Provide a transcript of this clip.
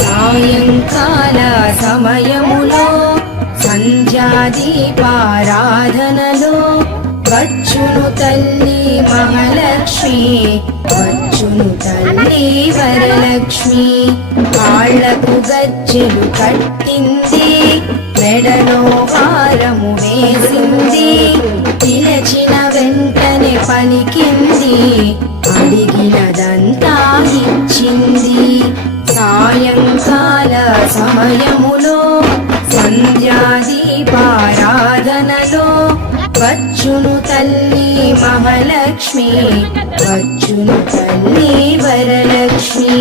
సాయంకాల సమయములో సంధ్యాదీపారాధనలో వచ్చును తల్లి మహాలక్ష్మి, వచ్చును తల్లి వరలక్ష్మి. కాళ్లకు గజ్జెలు కట్టింది, మెడలో హారము వేసింది, పిలచిన వెంటనే పలికింది, అడిగినదంతా ఇచ్చింది. సాయంకాల సమయములో సంధ్యాదీపారాధనలో వచ్చును తల్లి మహాలక్ష్మి, వచ్చును తల్లి వరలక్ష్మి.